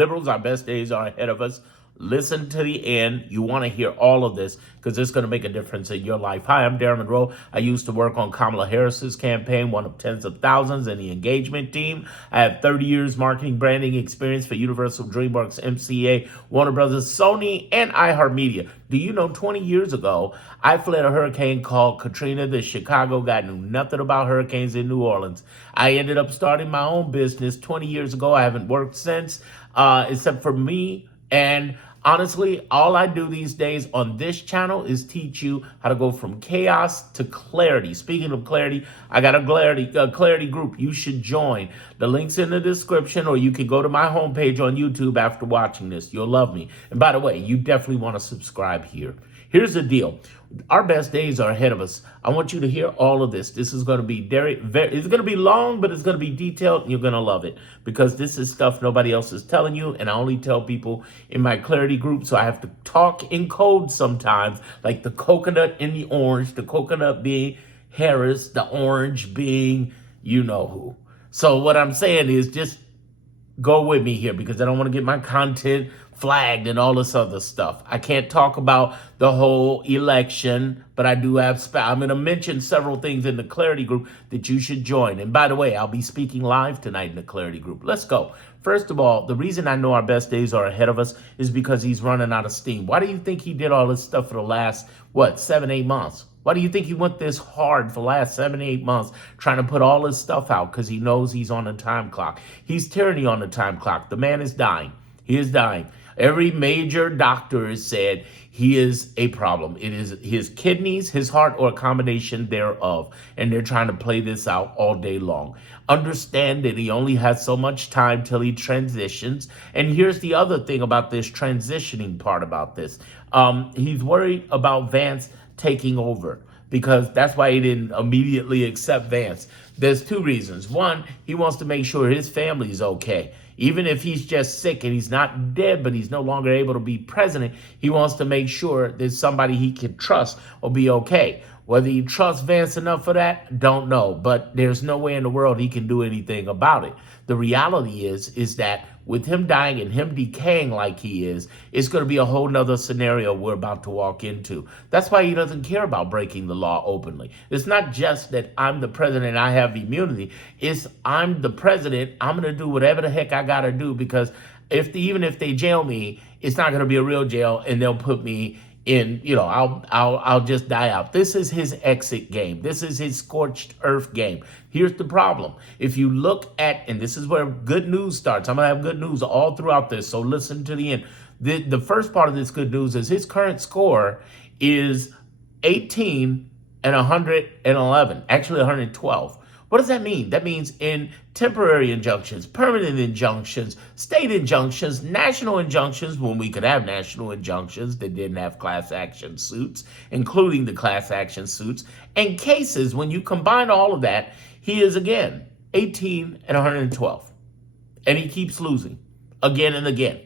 Liberals, our best days are ahead of us. Listen to the end. You want to hear all of this because it's going to make a difference in your life. Hi, I'm Darren Monroe. I used to work on Kamala Harris's campaign, one of tens of thousands in the engagement team. I have 30 years marketing branding experience for Universal, DreamWorks, MCA, Warner Brothers, Sony, and iHeartMedia. Do you know 20 years ago, I fled a hurricane called Katrina. The Chicago guy knew nothing about hurricanes in New Orleans. I ended up starting my own business 20 years ago. I haven't worked since, except for me. And honestly, all I do these days on this channel is teach you how to go from chaos to clarity. Speaking of clarity, I got a clarity group you should join. The link's in the description, or you can go to my homepage on YouTube after watching this. You'll love me. And by the way, you definitely want to subscribe here. Here's the deal. Our best days are ahead of us. I want you to hear all of this. This is going to be it's going to be long, but it's going to be detailed, and you're going to love it because this is stuff nobody else is telling you, and I only tell people in my clarity group, so I have to talk in code sometimes, like the coconut and the orange, the coconut being Harris, the orange being you know who. So what I'm saying is just go with me here because I don't want to get my content flagged and all this other stuff. I can't talk about the whole election, but I do have I'm going to mention several things in the Clarity group that you should join. And by the way, I'll be speaking live tonight in the Clarity group. Let's go. First of all, the reason I know our best days are ahead of us is because he's running out of steam. Why do you think he did all this stuff for the last, 7-8 months? Why do you think he went this hard for the last 7-8 months trying to put all his stuff out? Because he knows he's on a time clock. He's tyranny on the time clock. The man is dying. He is dying. Every major doctor has said he is a problem. It is his kidneys, his heart, or a combination thereof. And they're trying to play this out all day long. Understand that he only has so much time till he transitions. And here's the other thing about this transitioning part about this. He's worried about Vance taking over because that's why he didn't immediately accept Vance. There's two reasons. One, he wants to make sure his family's okay. Even if he's just sick and he's not dead, but he's no longer able to be president, he wants to make sure there's somebody he can trust or be okay. Whether he trusts Vance enough for that, don't know. But there's no way in the world he can do anything about it. The reality is that with him dying and him decaying like he is, it's going to be a whole nother scenario we're about to walk into. That's why he doesn't care about breaking the law openly. It's not just that I'm the president and I have immunity. It's I'm the president. I'm going to do whatever the heck I got to do because even if they jail me, it's not going to be a real jail and they'll put me in, I'll just die out. This is his exit game. This is his scorched earth game. Here's the problem. If you look at, and this is where good news starts. I'm going to have good news all throughout this, so listen to the end. The first part of this good news is his current score is 18 and 111, actually 112. What does that mean? That means in temporary injunctions, permanent injunctions, state injunctions, national injunctions, when we could have national injunctions that didn't have class action suits, including the class action suits, and cases, when you combine all of that, he is again 18 and 112. And he keeps losing again and again.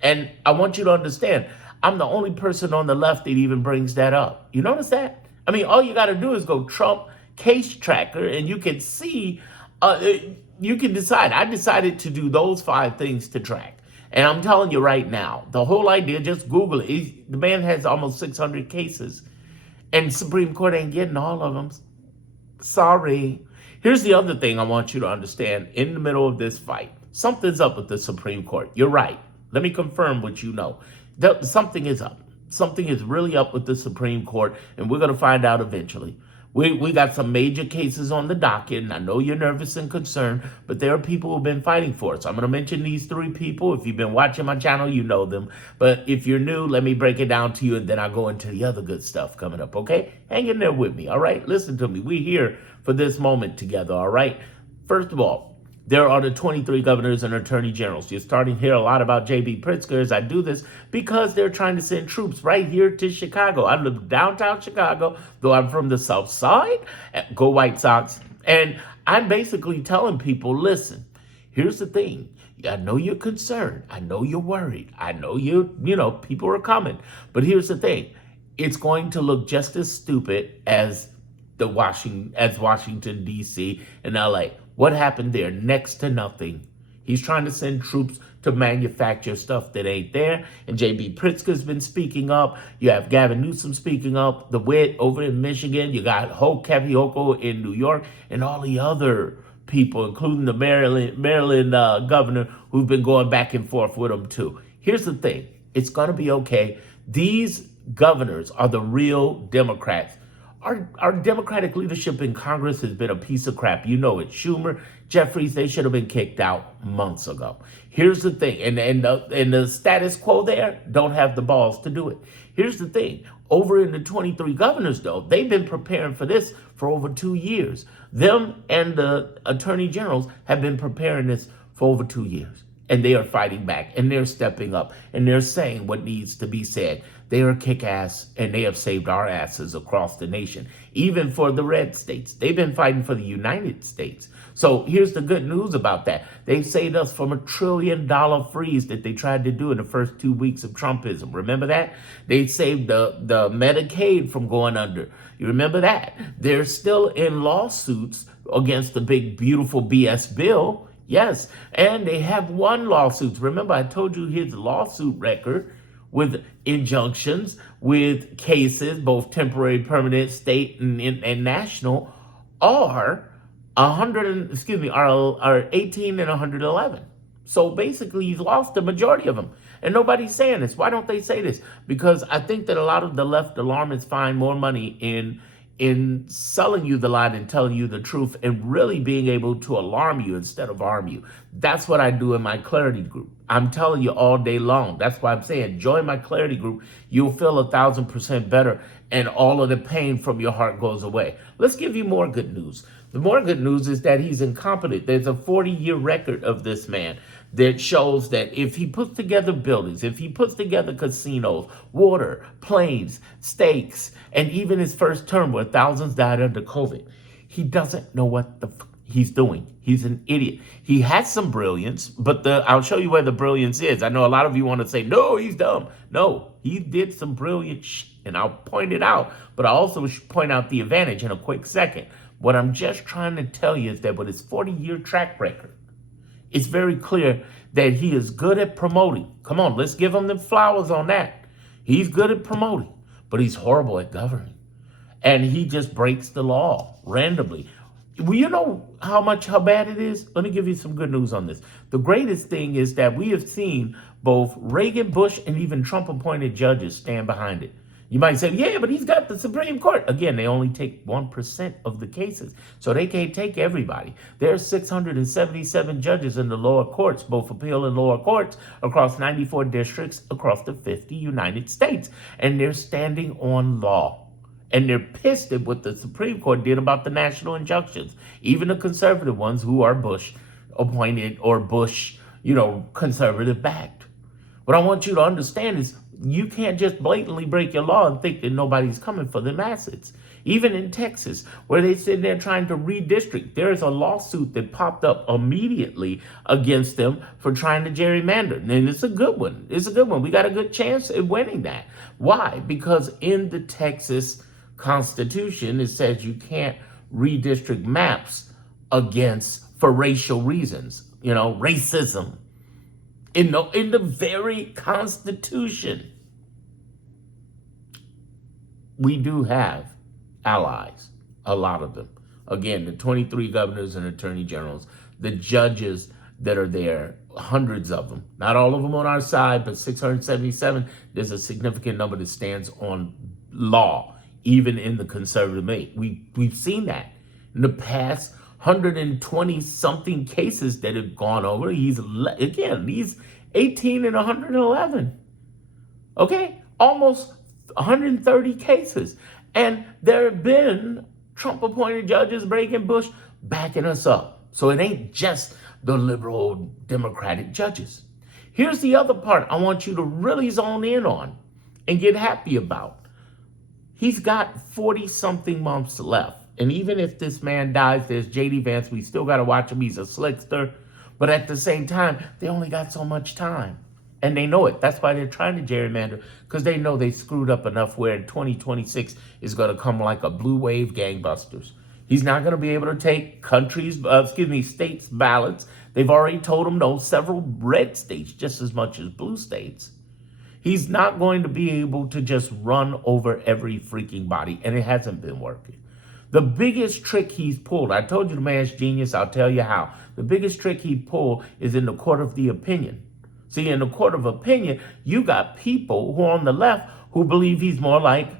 And I want you to understand, I'm the only person on the left that even brings that up. You notice that? I mean, all you got to do is go Trump case tracker and you can see, you can decide. I decided to do those 5 things to track. And I'm telling you right now, the whole idea, just Google it. The man has almost 600 cases and Supreme Court ain't getting all of them. Sorry. Here's the other thing I want you to understand in the middle of this fight. Something's up with the Supreme Court. You're right. Let me confirm what you know. Something is up. Something is really up with the Supreme Court, and we're going to find out eventually. We got some major cases on the docket, and I know you're nervous and concerned, but there are people who've been fighting for it. So I'm going to mention these 3 people. If you've been watching my channel, you know them. But if you're new, let me break it down to you, and then I'll go into the other good stuff coming up, okay? Hang in there with me, all right? Listen to me. We're here for this moment together, all right? First of all, there are the 23 governors and attorney generals. You're starting to hear a lot about J.B. Pritzker as I do this because they're trying to send troops right here to Chicago. I live downtown Chicago, though I'm from the South Side. Go White Sox. And I'm basically telling people, listen, here's the thing. I know you're concerned. I know you're worried. I know people are coming. But here's the thing. It's going to look just as stupid as Washington, D.C. and L.A. What happened there? Next to nothing. He's trying to send troops to manufacture stuff that ain't there. And J.B. Pritzker's been speaking up. You have Gavin Newsom speaking up. The Wit over in Michigan. You got Hope Capioco in New York, and all the other people, including the Maryland governor, who've been going back and forth with him too. Here's the thing. It's going to be okay. These governors are the real Democrats. Our Democratic leadership in Congress has been a piece of crap. You know it. Schumer, Jeffries, they should have been kicked out months ago. Here's the thing, and the status quo there don't have the balls to do it. Here's the thing. Over in the 23 governors, though, they've been preparing for this for over 2 years. Them and the attorney generals have been preparing this for over 2 years. And they are fighting back, and they're stepping up, and they're saying what needs to be said. They are kick-ass, and they have saved our asses across the nation, even for the red states. They've been fighting for the United States. So here's the good news about that. They've saved us from $1 trillion freeze that they tried to do in the first 2 weeks of Trumpism. Remember that? They saved the Medicaid from going under. You remember that? They're still in lawsuits against the big, beautiful BS bill. Yes, and they have won lawsuits. Remember, I told you his lawsuit record with injunctions, with cases, both temporary, permanent, state, and national, are 18 and 111. So basically, he's lost the majority of them. And nobody's saying this. Why don't they say this? Because I think that a lot of the left alarmists find more money in selling you the lie and telling you the truth and really being able to alarm you instead of arm you. That's what I do in my Clarity group. I'm telling you all day long. That's why I'm saying join my Clarity group. You'll feel 1,000% better and all of the pain from your heart goes away. Let's give you more good news. The more good news is that he's incompetent. There's a 40-year record of this man that shows that if he puts together buildings, if he puts together casinos, water, planes, stakes, and even his first term where thousands died under COVID, he doesn't know what the he's doing. He's an idiot. He has some brilliance, but I'll show you where the brilliance is. I know a lot of you want to say, no, he's dumb. No, he did some brilliant and I'll point it out, but I also should point out the advantage in a quick second. What I'm just trying to tell you is that with his 40-year track record, it's very clear that he is good at promoting. Come on, let's give him the flowers on that. He's good at promoting, but he's horrible at governing. And he just breaks the law randomly. Well, you know how bad it is? Let me give you some good news on this. The greatest thing is that we have seen both Reagan, Bush, and even Trump-appointed judges stand behind it. You might say, yeah, but he's got the Supreme Court. Again, they only take 1% of the cases, so they can't take everybody. There are 677 judges in the lower courts, both appeal and lower courts, across 94 districts across the 50 United States, and they're standing on law. And they're pissed at what the Supreme Court did about the national injunctions, even the conservative ones who are Bush appointed or Bush, conservative backed. What I want you to understand is you can't just blatantly break your law and think that nobody's coming for them assets. Even in Texas, where they said they're trying to redistrict, there is a lawsuit that popped up immediately against them for trying to gerrymander. And it's a good one. It's a good one. We got a good chance at winning that. Why? Because in the Texas Constitution, it says you can't redistrict maps for racial reasons, racism. In the very Constitution, we do have allies, a lot of them. Again, the 23 governors and attorney generals, the judges that are there, hundreds of them. Not all of them on our side, but 677. There's a significant number that stands on law, even in the conservative debate. We've seen that in the past 120-something cases that have gone over. He's 18 and 111. Okay? Almost 130 cases. And there have been Trump-appointed judges, Reagan, Bush, backing us up. So it ain't just the liberal Democratic judges. Here's the other part I want you to really zone in on and get happy about. He's got 40-something months left. And even if this man dies, there's J.D. Vance. We still got to watch him. He's a slickster. But at the same time, they only got so much time. And they know it. That's why they're trying to gerrymander, because they know they screwed up enough where in 2026 is going to come like a blue wave gangbusters. He's not going to be able to take states' ballots They've already told him no, several red states, just as much as blue states. He's not going to be able to just run over every freaking body, and it hasn't been working. The biggest trick he's pulled, I told you the man's genius, I'll tell you how. The biggest trick he pulled is in the court of the opinion. See, in the court of opinion, you got people who are on the left who believe he's more like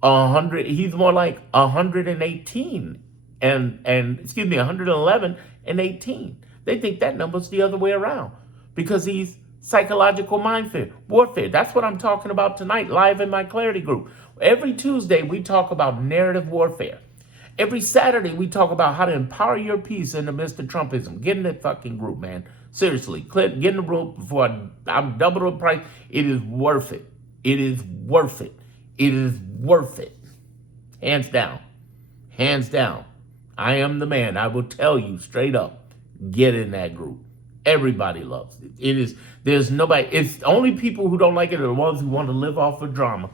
100, he's more like 118 and excuse me, 111 and 18. They think that number's the other way around because he's psychological warfare. That's what I'm talking about tonight, live in my Clarity group. Every Tuesday, we talk about narrative warfare. Every Saturday, we talk about how to empower your peace in the midst of Trumpism. Get in that fucking group, man. Seriously, get in the group before I'm double the price. It is worth it. It is worth it. It is worth it. Hands down. Hands down. I am the man. I will tell you straight up. Get in that group. Everybody loves it. There's nobody, it's only people who don't like it are the ones who want to live off of drama.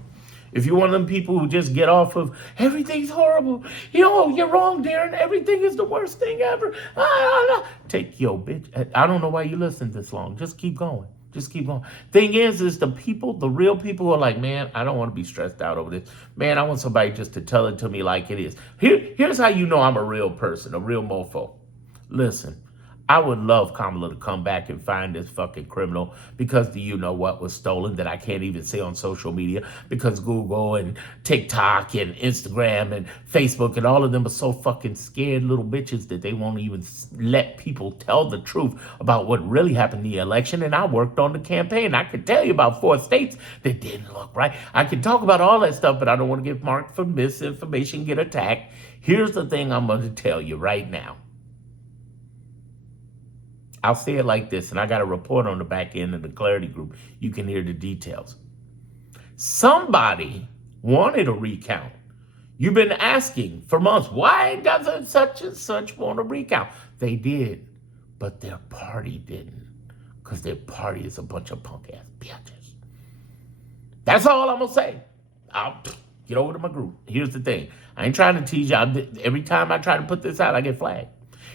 If you're one of them people who just get off of, everything's horrible. You're wrong, Darren. Everything is the worst thing ever. Take your bitch. I don't know why you listened this long. Just keep going. Just keep going. Thing is the people, the real people who are like, man, I don't want to be stressed out over this. Man, I want somebody just to tell it to me like it is. Here's how you know I'm a real person, a real mofo. Listen. I would love Kamala to come back and find this fucking criminal because the you-know-what was stolen that I can't even say on social media because Google and TikTok and Instagram and Facebook and all of them are so fucking scared little bitches that they won't even let people tell the truth about what really happened in the election. And I worked on the campaign. I could tell you about 4 states that didn't look right. I could talk about all that stuff, but I don't want to get marked for misinformation, get attacked. Here's the thing I'm going to tell you right now. I'll say it like this, and I got a report on the back end of the Clarity group. You can hear the details. Somebody wanted a recount. You've been asking for months, why doesn't such and such want a recount? They did, but their party didn't, because their party is a bunch of punk-ass bitches. That's all I'm going to say. I'll get over to my group. Here's the thing. I ain't trying to tease you. Every time I try to put this out, I get flagged.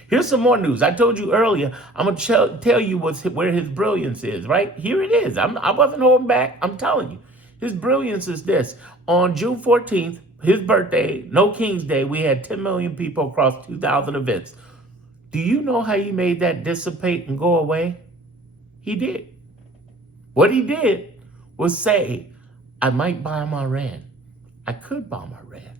Here's some more news. I told you earlier, I'm going to tell you where his brilliance is, right? Here it is. I wasn't holding back. I'm telling you. His brilliance is this. On June 14th, his birthday, No King's Day, we had 10 million people across 2,000 events. Do you know how he made that dissipate and go away? He did. What he did was say, I might bomb Iran. I could bomb Iran.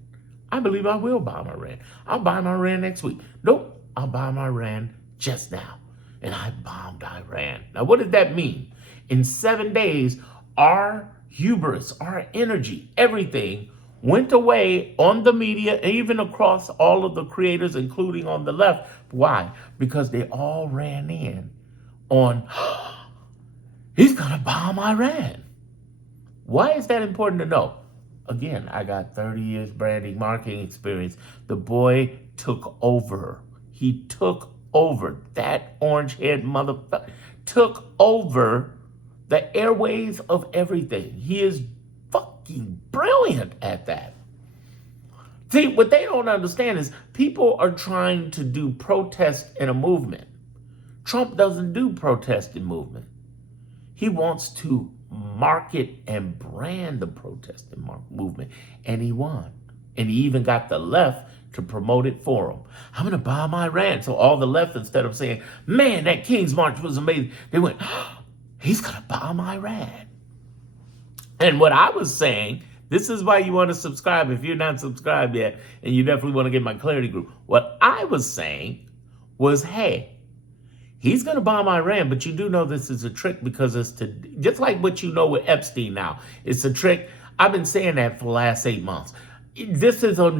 I believe I will bomb Iran. I'll bomb Iran next week. Nope. I'll bomb Iran just now. And I bombed Iran. Now, what does that mean? In 7 days, our hubris, our energy, everything went away on the media, even across all of the creators, including on the left. Why? Because they all ran in on, he's going to bomb Iran. Why is that important to know? Again, I got 30 years branding, marketing experience. The boy took over. He took over. That orange-haired motherfucker took over the airways of everything. He is fucking brilliant at that. See, what they don't understand is people are trying to do protest in a movement. Trump doesn't do protest and movement. He wants to market and brand the protest and movement, and he won. And he even got the left to promote it for him. I'm going to bomb Iran. So all the left, instead of saying, man, that King's March was amazing, they went, he's going to bomb Iran. And what I was saying, this is why you want to subscribe if you're not subscribed yet, and you definitely want to get my Clarity group. What I was saying was, hey, he's going to bomb Iran, but you do know this is a trick because it's just like what you know with Epstein now. It's a trick. I've been saying that for the last 8 months. This is a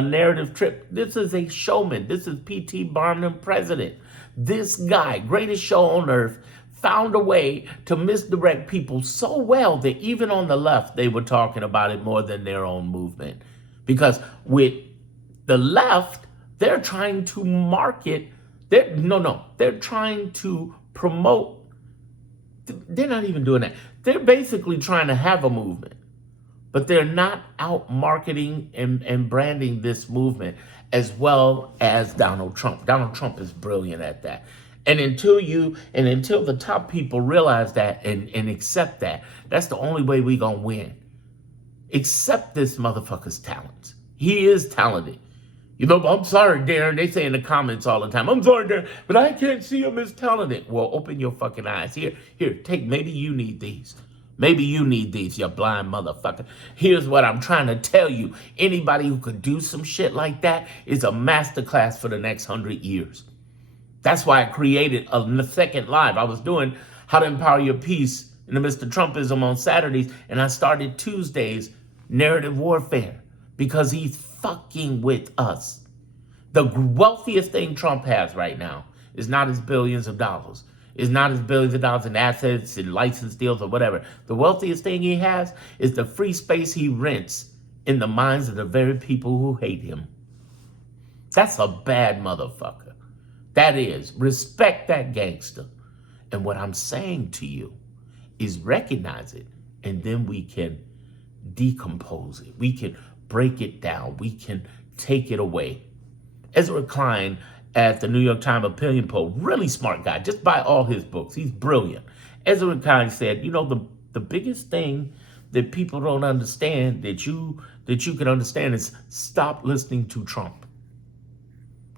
narrative trip. This is a showman. This is P.T. Barnum president. This guy, greatest show on earth, found a way to misdirect people so well that even on the left, they were talking about it more than their own movement. Because with the left, they're trying to market, they're trying to promote. They're not even doing that. They're basically trying to have a movement. But they're not out marketing and branding this movement as well as Donald Trump. Donald Trump is brilliant at that. And until the top people realize that and accept that, that's the only way we gonna win. Accept this motherfucker's talents. He is talented. You know, I'm sorry, Darren. They say in the comments all the time, I'm sorry, Darren, but I can't see him as talented. Well, open your fucking eyes. Here, take, maybe you need these. Maybe you need these, you blind motherfucker. Here's what I'm trying to tell you. Anybody who could do some shit like that is a masterclass for the next 100 years. That's why I created a second live. I was doing How to Empower Your Peace in the Mr. Trumpism on Saturdays, and I started Tuesdays, Narrative Warfare, because he's fucking with us. The wealthiest thing Trump has right now is not his billions of dollars. Is not his billions of dollars in assets and license deals or whatever. The wealthiest thing he has is the free space he rents in the minds of the very people who hate him. That's a bad motherfucker. That is. Respect that gangster. And what I'm saying to you is recognize it, and then we can decompose it. We can break it down. We can take it away. Ezra Klein at the New York Times opinion poll, really smart guy. Just buy all his books. He's brilliant. Ezra Klein said, you know, the biggest thing that people don't understand that you can understand is stop listening to Trump.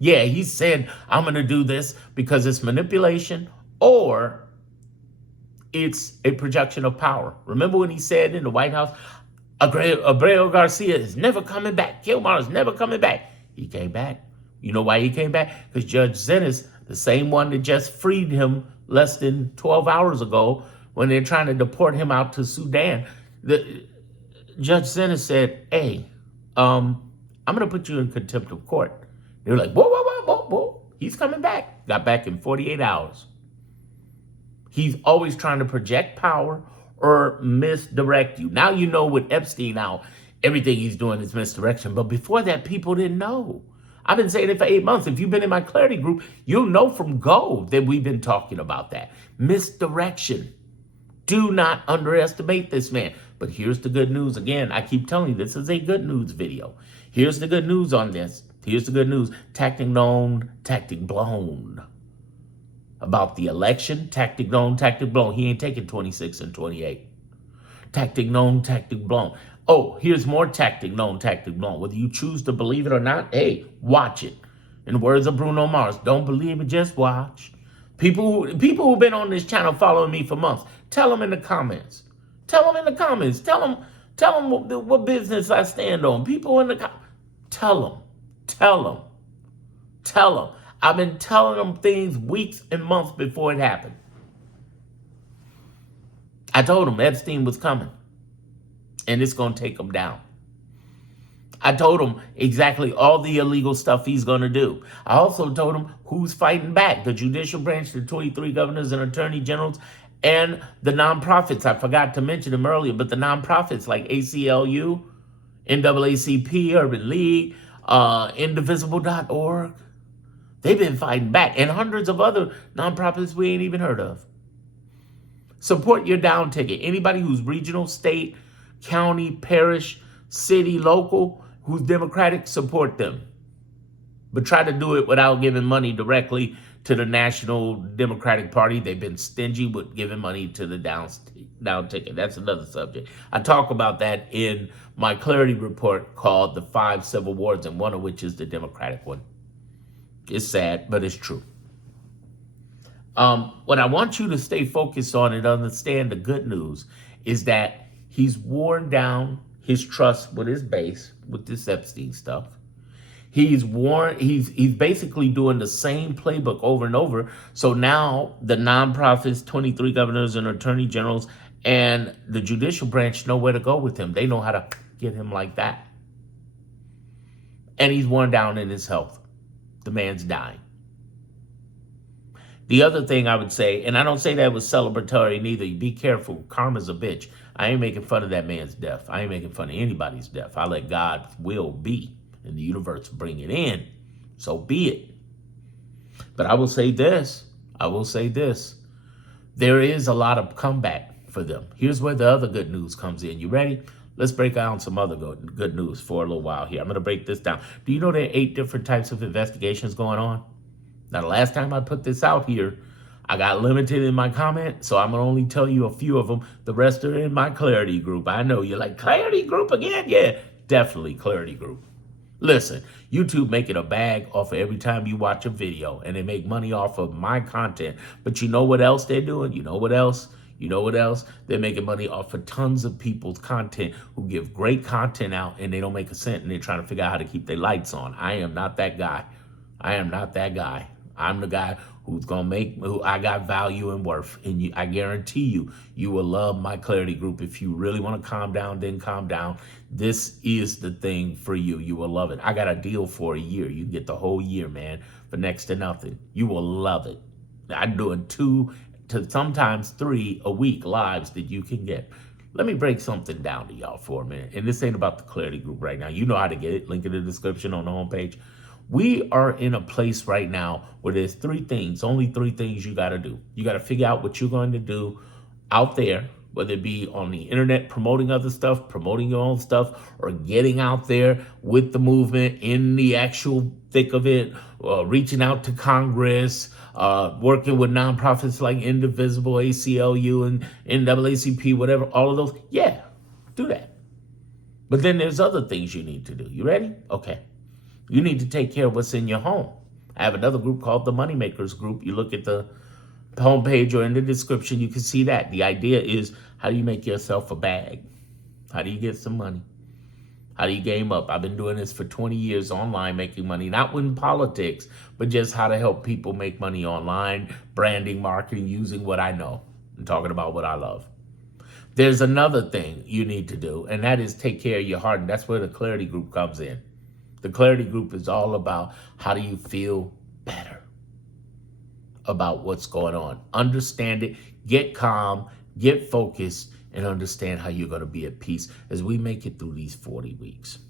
Yeah, he said, I'm going to do this because it's manipulation or it's a projection of power. Remember when he said in the White House, Abreu Garcia is never coming back. Kilmar is never coming back. He came back. You know why he came back? Because Judge Zennis, the same one that just freed him less than 12 hours ago when they're trying to deport him out to Sudan, Judge Zennis said, hey, I'm going to put you in contempt of court. They were like, whoa. He's coming back. Got back in 48 hours. He's always trying to project power or misdirect you. Now you know with Epstein now, everything he's doing is misdirection. But before that, people didn't know. I've been saying it for 8 months. If you've been in my clarity group, you'll know from go that we've been talking about that. Misdirection. Do not underestimate this man. But here's the good news. Again, I keep telling you, this is a good news video. Here's the good news on this. Here's the good news. Tactic known, tactic blown. About the election, tactic known, tactic blown. He ain't taking 26 and 28. Tactic known, tactic blown. Oh, here's more tactic known, tactic blown. Whether you choose to believe it or not, hey, watch it. In the words of Bruno Mars, don't believe it, just watch. People who've been on this channel following me for months, tell them in the comments. Tell them in the comments. Tell them what business I stand on. People in the comments. Tell them. I've been telling them things weeks and months before it happened. I told them Epstein was coming. And it's going to take him down. I told him exactly all the illegal stuff he's going to do. I also told him who's fighting back. The judicial branch, the 23 governors and attorney generals, and the nonprofits. I forgot to mention them earlier, but the nonprofits like ACLU, NAACP, Urban League, Indivisible.org, they've been fighting back. And hundreds of other nonprofits we ain't even heard of. Support your down ticket. Anybody who's regional, state, county, parish, city, local, who's Democratic, support them. But try to do it without giving money directly to the National Democratic Party. They've been stingy with giving money to the down ticket. That's another subject. I talk about that in my clarity report called The 5 Civil Wars, and one of which is the Democratic one. It's sad, but it's true. What I want you to stay focused on and understand the good news is that he's worn down his trust with his base, with this Epstein stuff. He's basically doing the same playbook over and over. So now the nonprofits, 23 governors and attorney generals, and the judicial branch know where to go with him. They know how to get him like that. And he's worn down in his health. The man's dying. The other thing I would say, and I don't say that was celebratory neither, be careful, karma's a bitch. I ain't making fun of that man's death. I ain't making fun of anybody's death. I let God's will be and the universe bring it in. So be it. But I will say this. There is a lot of comeback for them. Here's where the other good news comes in. You ready? Let's break down some other good news for a little while here. I'm going to break this down. Do you know there are 8 different types of investigations going on? Now, the last time I put this out here, I got limited in my comment, so I'm going to only tell you a few of them. The rest are in my Clarity group. I know you're like, Clarity group again? Yeah, definitely Clarity group. Listen, YouTube making a bag off of every time you watch a video, and they make money off of my content. But you know what else they're doing? You know what else? You know what else? They're making money off of tons of people's content who give great content out and they don't make a cent and they're trying to figure out how to keep their lights on. I am not that guy. I am not that guy. I'm the guy who's gonna who I got value and worth. And I guarantee you, you will love my Clarity group. If you really want to calm down, then calm down. This is the thing for you. You will love it. I got a deal for a year. You can get the whole year, man, for next to nothing. You will love it. I'm doing 2 to sometimes 3 a week lives that you can get. Let me break something down to y'all for a minute. And this ain't about the Clarity group right now. You know how to get it. Link in the description on the homepage. We are in a place right now where there's 3 things, only 3 things you got to do. You got to figure out what you're going to do out there, whether it be on the internet promoting other stuff, promoting your own stuff, or getting out there with the movement in the actual thick of it, reaching out to Congress, working with nonprofits like Indivisible, ACLU, and NAACP, whatever, all of those. Yeah, do that. But then there's other things you need to do. You ready? Okay. You need to take care of what's in your home. I have another group called the Moneymakers Group. You look at the homepage or in the description, you can see that. The idea is, how do you make yourself a bag? How do you get some money? How do you game up? I've been doing this for 20 years online, making money, not in politics, but just how to help people make money online, branding, marketing, using what I know and talking about what I love. There's another thing you need to do, and that is take care of your heart. And that's where the Clarity group comes in. The Clarity group is all about how do you feel better about what's going on. Understand it, get calm, get focused, and understand how you're going to be at peace as we make it through these 40 weeks.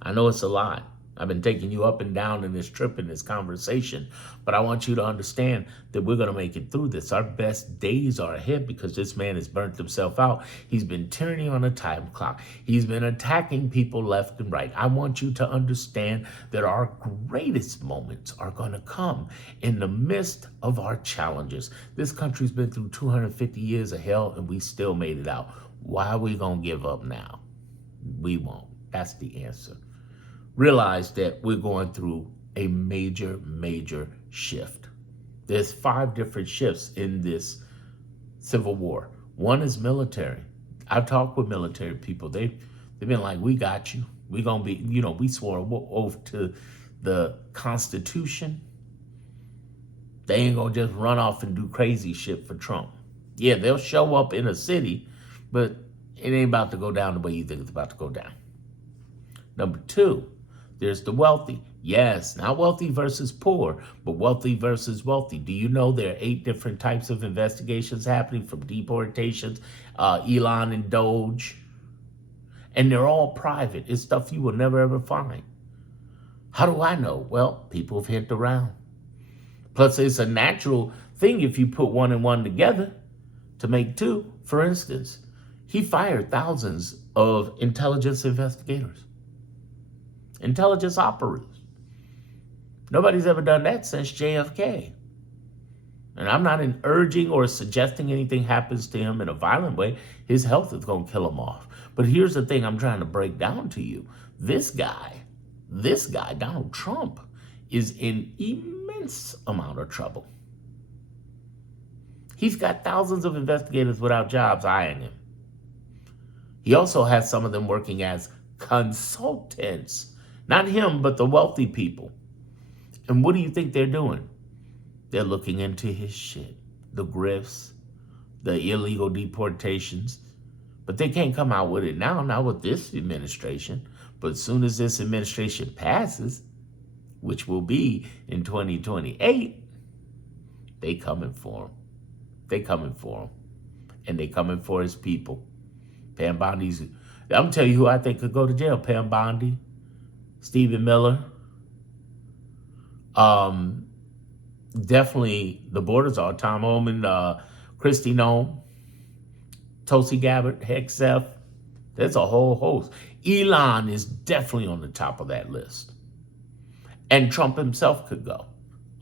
I know it's a lot. I've been taking you up and down in this trip, in this conversation, but I want you to understand that we're going to make it through this. Our best days are ahead because this man has burnt himself out. He's been tyranny on a time clock. He's been attacking people left and right. I want you to understand that our greatest moments are going to come in the midst of our challenges. This country's been through 250 years of hell and we still made it out. Why are we going to give up now? We won't. That's the answer. Realize that we're going through a major shift. There's 5 different shifts in this civil war. One is military. I've talked with military people. They've been like, we got you. We're going to be, we swore an oath to the Constitution. They ain't going to just run off and do crazy shit for Trump. Yeah, they'll show up in a city, but it ain't about to go down the way you think it's about to go down. Number 2, there's the wealthy. Yes, not wealthy versus poor, but wealthy versus wealthy. Do you know there are 8 different types of investigations happening, from deportations, Elon and Doge? And they're all private. It's stuff you will never, ever find. How do I know? Well, people have hit around. Plus, it's a natural thing if you put 1 and 1 together to make 2. For instance, he fired thousands of intelligence investigators. Intelligence operators. Nobody's ever done that since JFK. And I'm not urging or suggesting anything happens to him in a violent way. His health is going to kill him off. But here's the thing I'm trying to break down to you. This guy, Donald Trump, is in immense amount of trouble. He's got thousands of investigators without jobs eyeing him. He also has some of them working as consultants. Not him, but the wealthy people. And what do you think they're doing? They're looking into his shit. The grifts, the illegal deportations. But they can't come out with it now, not with this administration. But as soon as this administration passes, which will be in 2028, they coming for him. They coming for him. And they coming for his people. Pam Bondi's, I'm telling you who I think could go to jail. Pam Bondi, Stephen Miller, definitely the borders are Tom Homan, Kristi Noem, Tulsi Gabbard, Hegseth, There's a whole host. Elon is definitely on the top of that list. And Trump himself could go.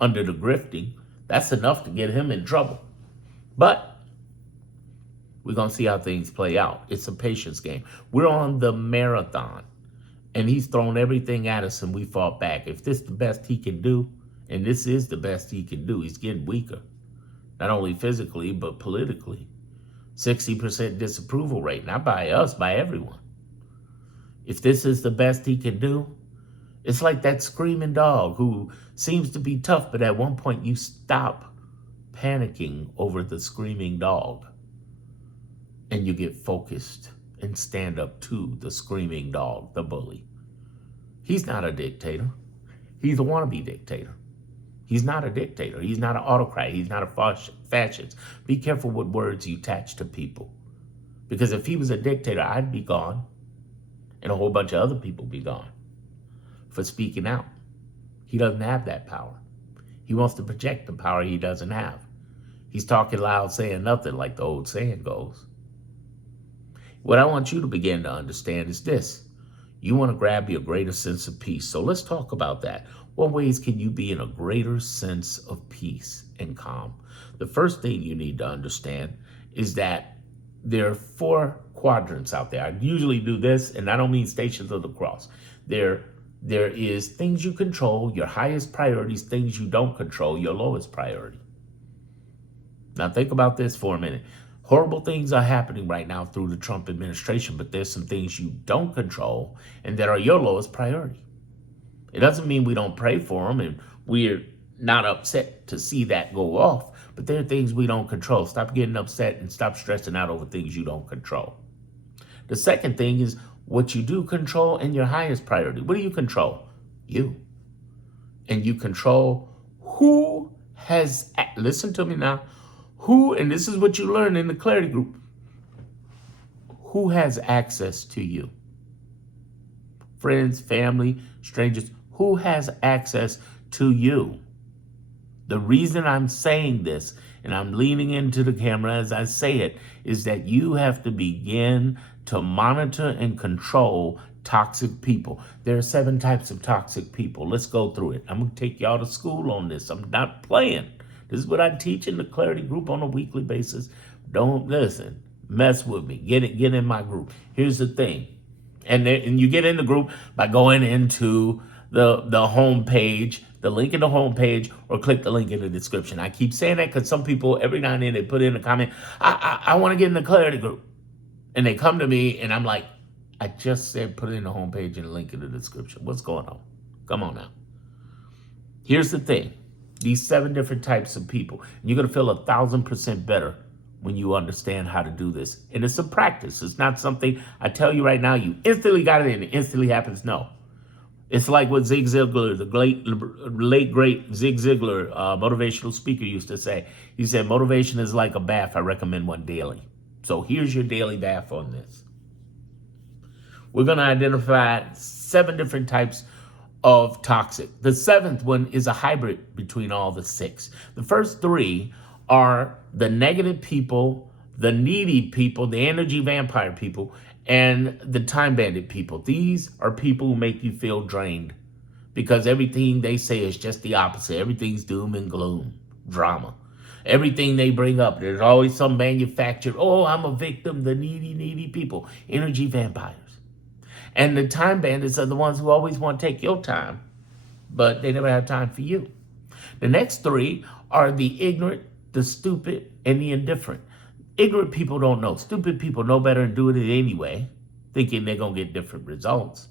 Under the grifting, that's enough to get him in trouble. But we're going to see how things play out. It's a patience game. We're on the marathon, and he's thrown everything at us, and we fought back. If this is the best he can do, and this is the best he can do, he's getting weaker. Not only physically, but politically. 60% disapproval rate, not by us, by everyone. If this is the best he can do, it's like that screaming dog who seems to be tough, but at one point you stop panicking over the screaming dog and you get focused and stand up to the screaming dog, the bully. He's not a dictator. He's a wannabe dictator. He's not a dictator. He's not an autocrat. He's not a fascist. Be careful what words you attach to people. Because if he was a dictator, I'd be gone. And a whole bunch of other people be gone for speaking out. He doesn't have that power. He wants to project the power he doesn't have. He's talking loud, saying nothing, like the old saying goes. What I want you to begin to understand is this. You want to grab your greater sense of peace. So let's talk about that. What ways can you be in a greater sense of peace and calm? The first thing you need to understand is that there are 4 quadrants out there. I usually do this, and I don't mean stations of the cross. There is things you control, your highest priorities, things you don't control, your lowest priority. Now think about this for a minute. Horrible things are happening right now through the Trump administration, but there's some things you don't control and that are your lowest priority. It doesn't mean we don't pray for them and we're not upset to see that go off, but there are things we don't control. Stop getting upset and stop stressing out over things you don't control. The second thing is what you do control and your highest priority. What do you control? You. And you control who has, listen to me now, who, and this is what you learn in the clarity group, who has access to you? Friends, family, strangers, who has access to you? The reason I'm saying this, and I'm leaning into the camera as I say it, is that you have to begin to monitor and control toxic people. There are 7 types of toxic people. Let's go through it. I'm going to take y'all to school on this. I'm not playing. This is what I teach in the clarity group on a weekly basis. Don't listen. Mess with me. Get in my group. Here's the thing. And you get in the group by going into the home page, the link in the home page, or click the link in the description. I keep saying that because some people, every now and then, they put in a comment, I want to get in the clarity group. And they come to me, and I'm like, I just said put it in the home page and the link in the description. What's going on? Come on now. Here's the thing. These 7 different types of people. And you're going to feel 1,000% better when you understand how to do this. And it's a practice. It's not something I tell you right now, you instantly got it and it instantly happens. No. It's like what Zig Ziglar, the late great Zig Ziglar, motivational speaker, used to say. He said, motivation is like a bath. I recommend one daily. So here's your daily bath on this. We're going to identify 7 different types of toxic. The 7th one is a hybrid between all the 6. The first 3 are the negative people, the needy people, the energy vampire people, and the time bandit people. These are people who make you feel drained because everything they say is just the opposite. Everything's doom and gloom, drama. Everything they bring up, there's always some manufactured, oh, I'm a victim, the needy people, energy vampires. And the time bandits are the ones who always want to take your time, but they never have time for you. The next 3 are the ignorant, the stupid, and the indifferent. Ignorant people don't know. Stupid people know better and do it anyway, thinking they're going to get different results.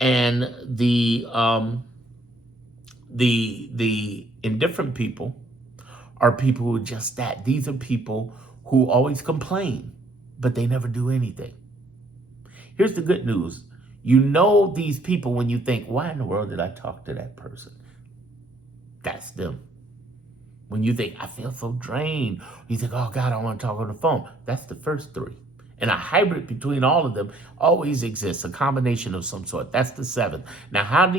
And the indifferent people are people who are just that. These are people who always complain, but they never do anything. Here's the good news. You know these people when you think, why in the world did I talk to that person? That's them. When you think, I feel so drained, you think, oh God, I want to talk on the phone. That's the first 3. And a hybrid between all of them always exists, a combination of some sort. That's the 7th. Now, now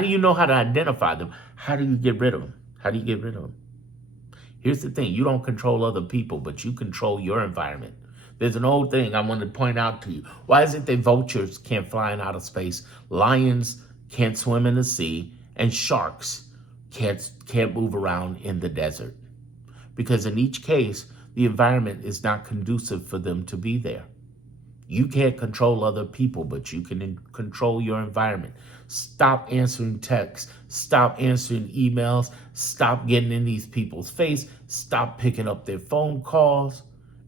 do you know how to identify them? How do you get rid of them? How do you get rid of them? Here's the thing. You don't control other people, but you control your environment. There's an old thing I want to point out to you. Why is it that vultures can't fly in outer space, lions can't swim in the sea, and sharks can't move around in the desert? Because in each case, the environment is not conducive for them to be there. You can't control other people, but you can control your environment. Stop answering texts. Stop answering emails. Stop getting in these people's face. Stop picking up their phone calls.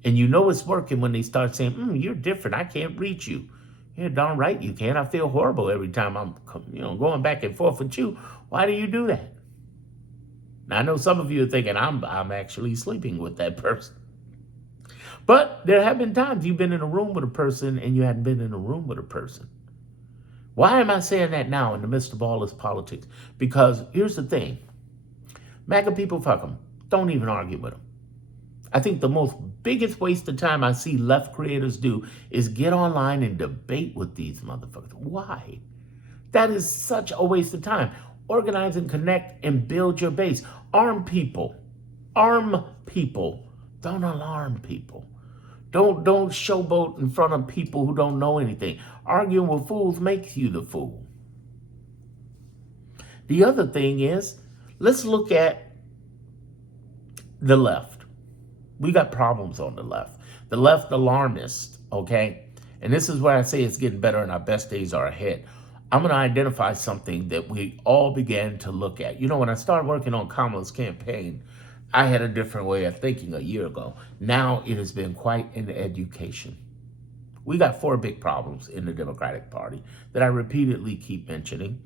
And you know it's working when they start saying, you're different. I can't reach you. You're darn right you can. I feel horrible every time I'm going back and forth with you. Why do you do that? Now, I know some of you are thinking I'm actually sleeping with that person. But there have been times you've been in a room with a person and you hadn't been in a room with a person. Why am I saying that now in the midst of all this politics? Because here's the thing. MAGA people, fuck them. Don't even argue with them. I think the most biggest waste of time I see left creators do is get online and debate with these motherfuckers. Why? That is such a waste of time. Organize and connect and build your base. Arm people. Arm people. Don't alarm people. Don't showboat in front of people who don't know anything. Arguing with fools makes you the fool. The other thing is, let's look at the left. We got problems on the left. The left alarmist, okay? And this is where I say it's getting better and our best days are ahead. I'm going to identify something that we all began to look at. You know, when I started working on Kamala's campaign, I had a different way of thinking a year ago. Now it has been quite an education. We got 4 big problems in the Democratic Party that I repeatedly keep mentioning.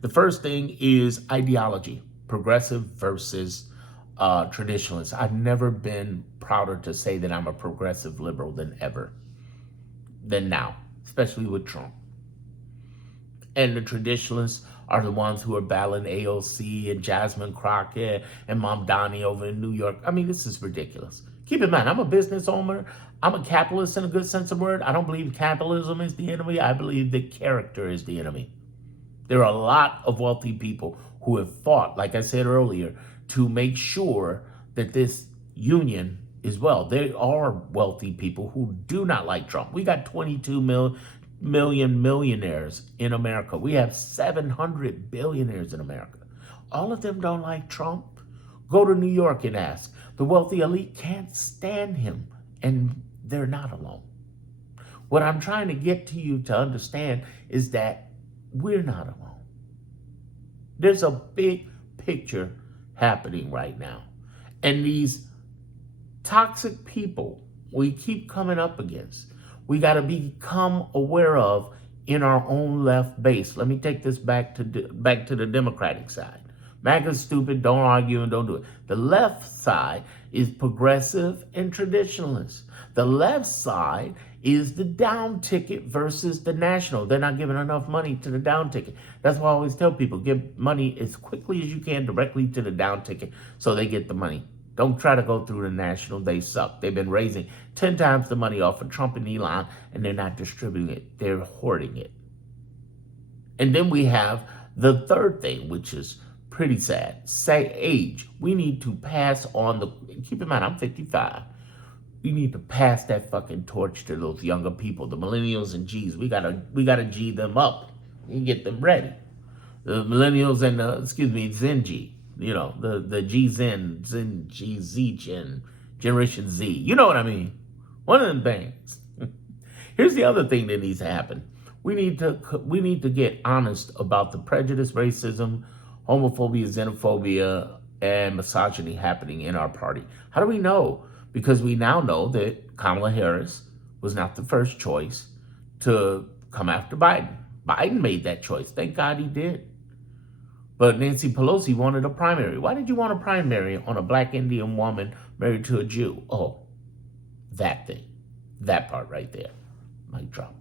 The first thing is ideology, progressive versus traditionalist. I've never been prouder to say that I'm a progressive liberal than now, especially with Trump. And the traditionalists are the ones who are battling AOC and Jasmine Crockett and Mamdani over in New York. I mean, this is ridiculous. Keep in mind, I'm a business owner. I'm a capitalist in a good sense of the word. I don't believe capitalism is the enemy. I believe that character is the enemy. There are a lot of wealthy people who have fought, like I said earlier, to make sure that this union is well. There are wealthy people who do not like Trump. We got 22 million millionaires in America. We have 700 billionaires in America. All of them don't like Trump. Go to New York and ask. The wealthy elite can't stand him, and they're not alone. What I'm trying to get to you to understand is that we're not alone. There's a big picture happening right now. And these toxic people we keep coming up against, we got to become aware of in our own left base. Let me take this back to the Democratic side. MAGA's stupid, don't argue and don't do it. The left side is progressive and traditionalist. The left side is the down ticket versus the national. They're not giving enough money to the down ticket. That's why I always tell people, give money as quickly as you can directly to the down ticket so they get the money. Don't try to go through the national. They suck. They've been raising 10 times the money off of Trump and Elon, and they're not distributing it. They're hoarding it. And then we have the third thing, which is pretty sad. Say age. We need to pass on the, keep in mind, I'm 55. We need to pass that fucking torch to those younger people, the millennials and Gs. We gotta G them up and get them ready. The millennials and Gen G. You know, the G-Zen, G, Z-Gen, Generation Z. You know what I mean? One of them things. Here's the other thing that needs to happen. We need to get honest about the prejudice, racism, homophobia, xenophobia, and misogyny happening in our party. How do we know? Because we now know that Kamala Harris was not the first choice to come after Biden. Biden made that choice. Thank God he did. But Nancy Pelosi wanted a primary. Why did you want a primary on a black Indian woman married to a Jew? Oh, that thing. That part right there. Mic drop.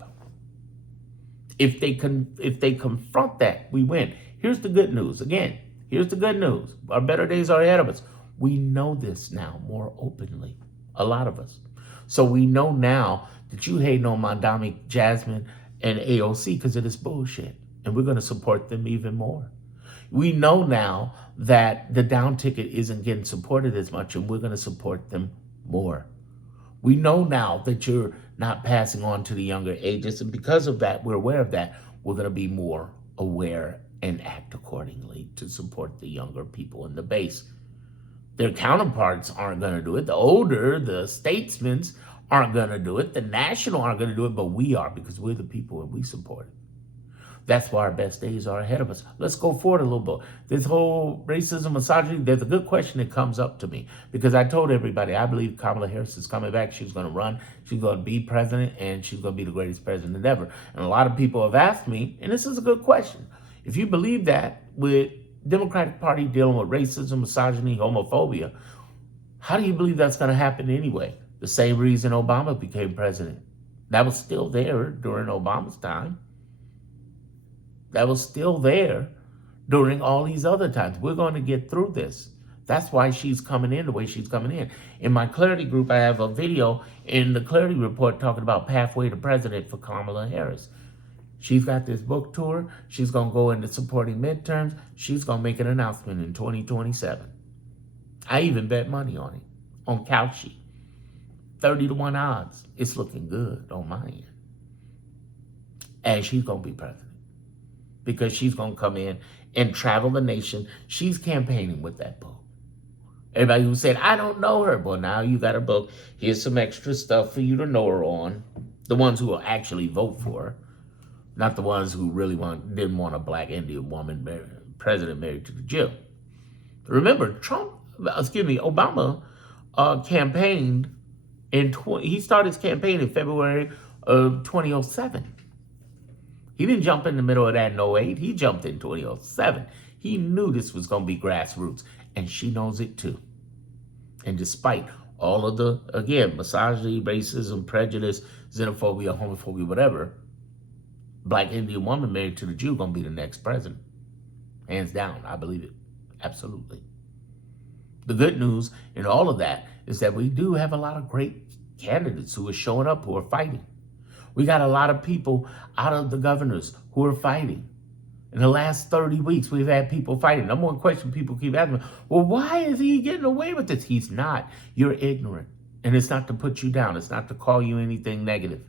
If they confront that, we win. Here's the good news. Again, here's the good news. Our better days are ahead of us. We know this now more openly. A lot of us. So we know now that you hate on Mamdani, Jasmine, and AOC because of this bullshit. And we're going to support them even more. We know now that the down ticket isn't getting supported as much, and we're going to support them more. We know now that you're not passing on to the younger ages. And because of that, we're aware of that. We're going to be more aware and act accordingly to support the younger people in the base. Their counterparts aren't going to do it. The older, the statesmen aren't going to do it. The national aren't going to do it, but we are, because we're the people and we support it. That's why our best days are ahead of us. Let's go forward a little bit. This whole racism, misogyny, there's a good question that comes up to me, because I told everybody I believe Kamala Harris is coming back. She's going to run. She's going to be president, and she's going to be the greatest president ever. And a lot of people have asked me, and this is a good question, if you believe that with Democratic Party dealing with racism, misogyny, homophobia, how do you believe that's going to happen anyway? The same reason Obama became president. That was still there during Obama's time. That was still there during all these other times. We're going to get through this. That's why she's coming in the way she's coming in. In my Clarity group, I have a video in the Clarity Report talking about Pathway to President for Kamala Harris. She's got this book tour. She's going to go into supporting midterms. She's going to make an announcement in 2027. I even bet money on it on Kalshi. 30-1 odds. It's looking good on my end. And she's going to be president, because she's going to come in and travel the nation. She's campaigning with that book. Everybody who said, I don't know her, well, now you got a book. Here's some extra stuff for you to know her on. The ones who will actually vote for her, not the ones who really didn't want a black Indian woman president married to the Jew. Remember, Obama campaigned he started his campaign in February of 2007. He didn't jump in the middle of that in 2008. He jumped in 2007. He knew this was going to be grassroots, and she knows it too. And despite all of the, again, misogyny, racism, prejudice, xenophobia, homophobia, whatever, black Indian woman married to the Jew going to be the next president. Hands down, I believe it. Absolutely. The good news in all of that is that we do have a lot of great candidates who are showing up, who are fighting. We got a lot of people out of the governors who are fighting. In the last 30 weeks, we've had people fighting. Number one question people keep asking me, well, why is he getting away with this? He's not. You're ignorant. And it's not to put you down. It's not to call you anything negative.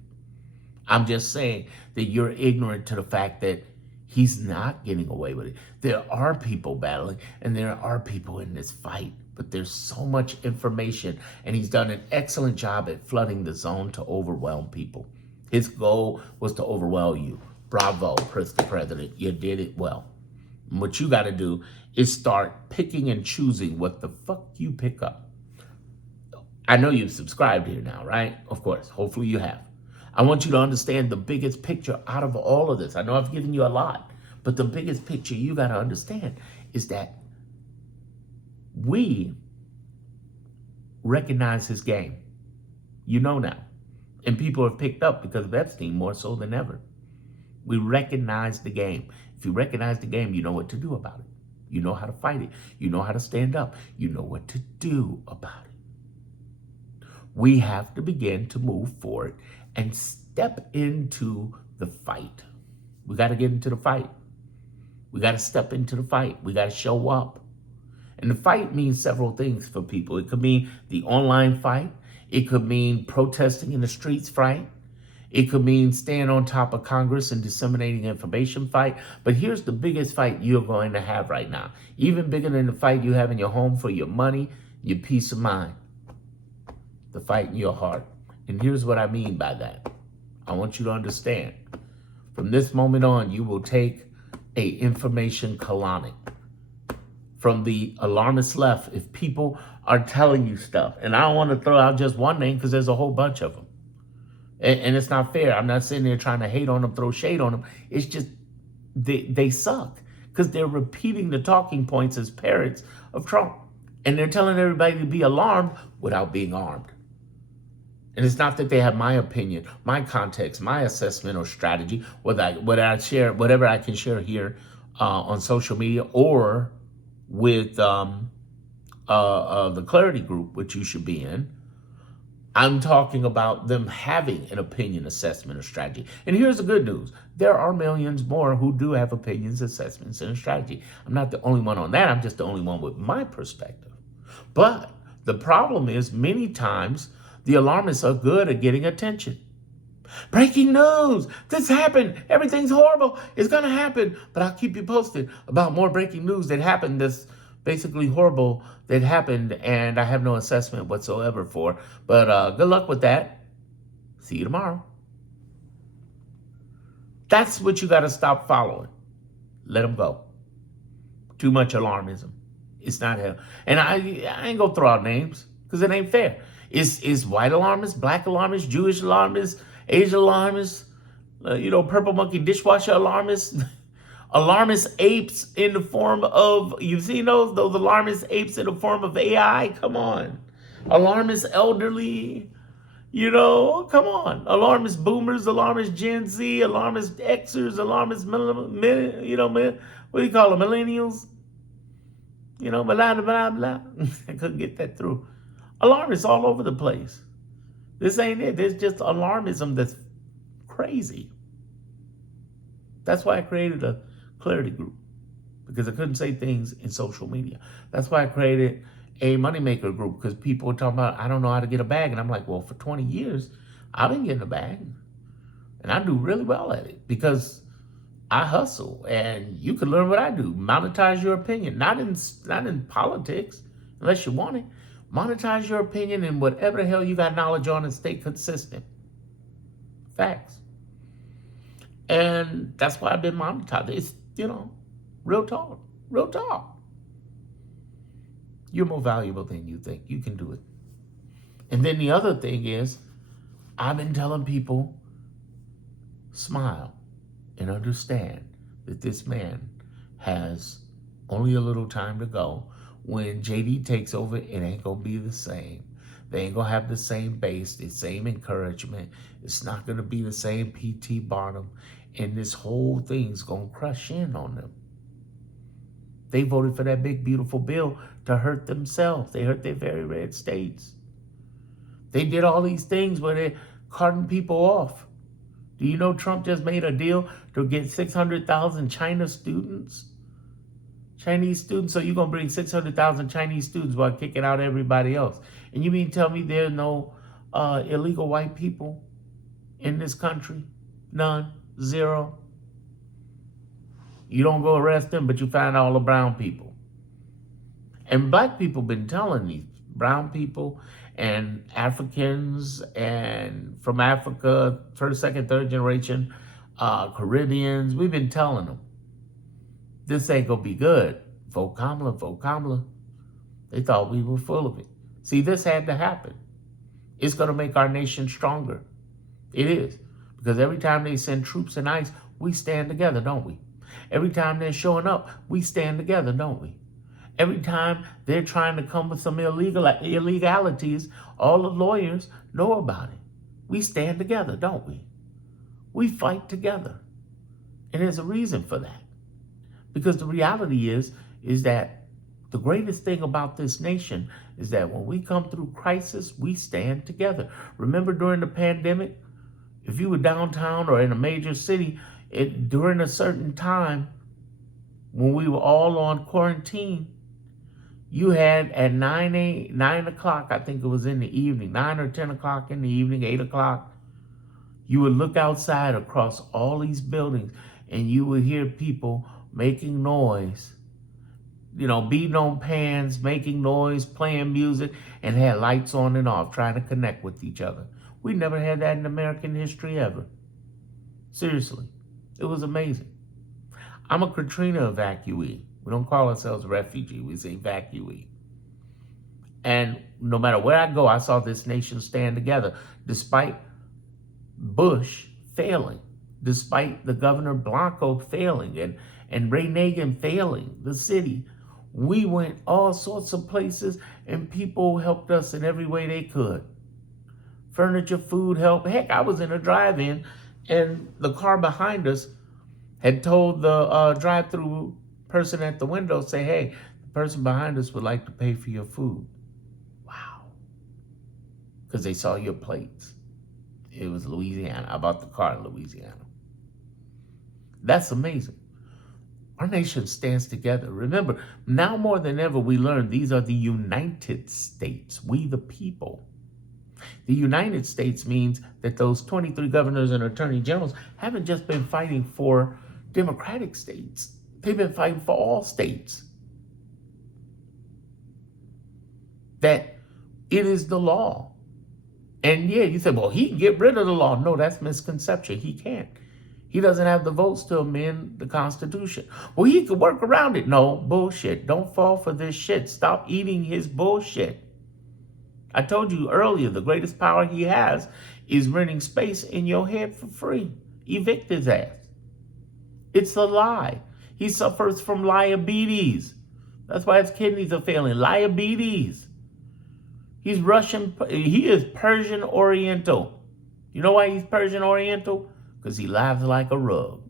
I'm just saying that you're ignorant to the fact that he's not getting away with it. There are people battling, and there are people in this fight. But there's so much information, and he's done an excellent job at flooding the zone to overwhelm people. His goal was to overwhelm you. Bravo, Mr. President. You did it well. And what you got to do is start picking and choosing what the fuck you pick up. I know you've subscribed here now, right? Of course. Hopefully you have. I want you to understand the biggest picture out of all of this. I know I've given you a lot, but the biggest picture you got to understand is that we recognize his game. You know now. And people have picked up because of Epstein more so than ever. We recognize the game. If you recognize the game, you know what to do about it. You know how to fight it. You know how to stand up. You know what to do about it. We have to begin to move forward and step into the fight. We got to get into the fight. We got to step into the fight. We got to show up. And the fight means several things for people. It could mean the online fight. It could mean protesting in the streets fight. It could mean staying on top of Congress and disseminating information fight. But here's the biggest fight you're going to have right now. Even bigger than the fight you have in your home for your money, your peace of mind. The fight in your heart. And here's what I mean by that. I want you to understand. From this moment on, you will take a information colonic. From the alarmist left, if people are telling you stuff, and I don't want to throw out just one name because there's a whole bunch of them. And it's not fair. I'm not sitting there trying to hate on them, throw shade on them. It's just they suck because they're repeating the talking points as parrots of Trump. And they're telling everybody to be alarmed without being armed. And it's not that they have my opinion, my context, my assessment or strategy, whether I share whatever I can share here on social media or with the Clarity group, which you should be in. I'm talking about them having an opinion, assessment, or strategy. And here's the good news. There are millions more who do have opinions, assessments, and a strategy. I'm not the only one on that. I'm just the only one with my perspective. But the problem is many times The alarmists are good at getting attention. Breaking news. This happened. Everything's horrible. It's going to happen. But I'll keep you posted about more breaking news that happened that's basically horrible that happened, and I have no assessment whatsoever for. But good luck with that. See you tomorrow. That's what you got to stop following. Let them go. Too much alarmism. It's not hell. And I ain't going to throw out names because it ain't fair. It's white alarmists, black alarmists, Jewish alarmists, Asian alarmists, purple monkey dishwasher alarmists, alarmist apes in the form of, you've seen those alarmist apes in the form of AI? Come on. Alarmist elderly, come on. Alarmist boomers, alarmist Gen Z, alarmist Xers, alarmist, what do you call them, millennials? Blah, blah, blah, blah. I couldn't get that through. Alarmists all over the place. This ain't it. There's just alarmism that's crazy. That's why I created a clarity group, because I couldn't say things in social media. That's why I created a moneymaker group, because people were talking about, I don't know how to get a bag. And I'm like, well, for 20 years, I've been getting a bag. And I do really well at it because I hustle, and you can learn what I do. Monetize your opinion, not in politics, unless you want it. Monetize your opinion in whatever the hell you got knowledge on and stay consistent. Facts. And that's why I've been monetized. It's, real talk. Real talk. You're more valuable than you think. You can do it. And then the other thing is, I've been telling people, smile and understand that this man has only a little time to go. When JD takes over, it ain't going to be the same. They ain't going to have the same base, the same encouragement. It's not going to be the same P.T. Barnum. And this whole thing's going to crush in on them. They voted for that big, beautiful bill to hurt themselves. They hurt their very red states. They did all these things where they're carting people off. Do you know Trump just made a deal to get 600,000 Chinese students, so you're going to bring 600,000 Chinese students while kicking out everybody else. And you mean tell me there's no illegal white people in this country? None. Zero. You don't go arrest them, but you find all the brown people. And black people been telling these brown people and Africans and from Africa, first, second, third generation, Caribbeans, we've been telling them, this ain't gonna be good. Vote Kamala, vote Kamala. They thought we were full of it. See, this had to happen. It's gonna make our nation stronger. It is. Because every time they send troops and ICE, we stand together, don't we? Every time they're showing up, we stand together, don't we? Every time they're trying to come with some illegalities, all the lawyers know about it. We stand together, don't we? We fight together. And there's a reason for that. Because the reality is that the greatest thing about this nation is that when we come through crisis, we stand together. Remember during the pandemic, if you were downtown or in a major city, during a certain time, when we were all on quarantine, you had at 9 o'clock, I think it was in the evening, 9 or 10 o'clock in the evening, 8 o'clock, you would look outside across all these buildings and you would hear people making noise, beating on pans, making noise, playing music, and had lights on and off, trying to connect with each other. We never had that in American history ever. Seriously. It was amazing. I'm a Katrina evacuee. We don't call ourselves refugee. We say evacuee. And no matter where I go, I saw this nation stand together, despite Bush failing, despite the Governor Blanco failing, and Ray Nagin failing the city. We went all sorts of places, and people helped us in every way they could. Furniture, food, help. Heck, I was in a drive-in, and the car behind us had told the drive-through person at the window, say, hey, the person behind us would like to pay for your food. Wow. Because they saw your plates. It was Louisiana. I bought the car in Louisiana. That's amazing. Our nation stands together. Remember, now more than ever, we learn these are the United States, we the people. The United States means that those 23 governors and attorney generals haven't just been fighting for Democratic states. They've been fighting for all states. That it is the law. And yeah, you say, well, he can get rid of the law. No, that's misconception. He can't. He doesn't have the votes to amend the Constitution. Well, he could work around it. No, bullshit. Don't fall for this shit. Stop eating his bullshit. I told you earlier, the greatest power he has is renting space in your head for free. Evict his ass. It's a lie. He suffers from diabetes. That's why his kidneys are failing. Diabetes. He's Russian. He is Persian Oriental. You know why he's Persian Oriental? Because he laughs like a rug.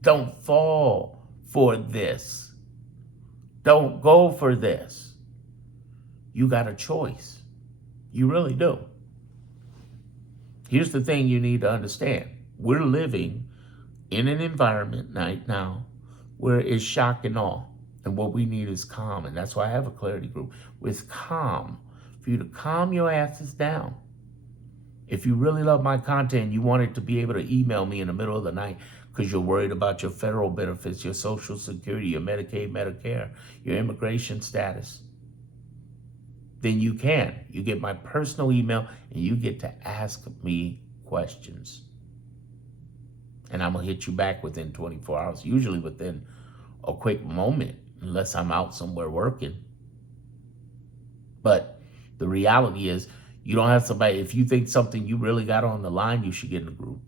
Don't fall for this. Don't go for this. You got a choice. You really do. Here's the thing you need to understand. We're living in an environment right now where it's shock and awe. And what we need is calm. And that's why I have a clarity group. With calm, for you to calm your asses down. If you really love my content, you want it to be able to email me in the middle of the night because you're worried about your federal benefits, your Social Security, your Medicaid, Medicare, your immigration status, then you can. You get my personal email and you get to ask me questions. And I'm going to hit you back within 24 hours, usually within a quick moment, unless I'm out somewhere working. But the reality is, you don't have somebody, if you think something you really got on the line, you should get in the group.